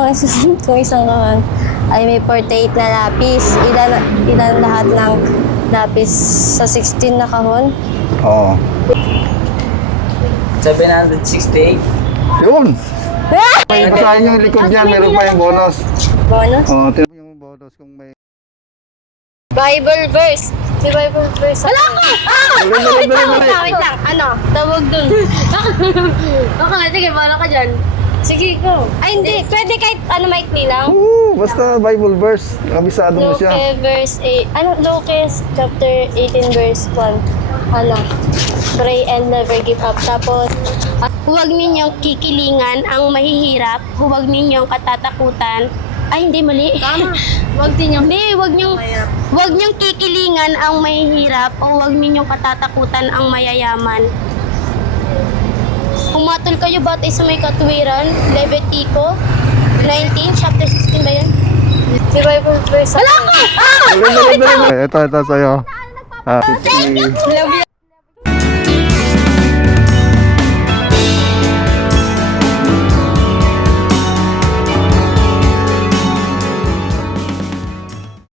ang isusunod kong isang kahon ay may 48 na lapis. Ilan lahat ng lapis sa 16 na kahon? Oo. 768. Yun! May basahin yung likod niyan, meron pa yung bonus. Bonus? Oo, tingnan mo yung bonus kung may... Bible verse. May Bible verse. Wala ko! Dali, dali, dali. Wait lang. Ano? Tawag dun. Okay, sige, bahala ka dyan. Sige, go. Ay, hindi. Pwede kahit ano maikli lang. Oo, basta Bible verse. Kabisado mo Luke siya. verse 8. Ano? Luke chapter 18 verse 1. Ano? Pray and never give up. Tapos, huwag ninyong kikilingan ang mahihirap. Huwag ninyong katatakutan. Ay, hindi, mali. Tama. Huwag ninyong... Hindi, huwag niyong kikilingan ang mahihirap o huwag ninyong katatakutan ang mayayaman. Pumatol kayo batay sa may katuwiran, Levitico 19, chapter 16 ba yun? Di Bible verse. Wala ko! Dali, dali, dali. Ito sa'yo. Love you.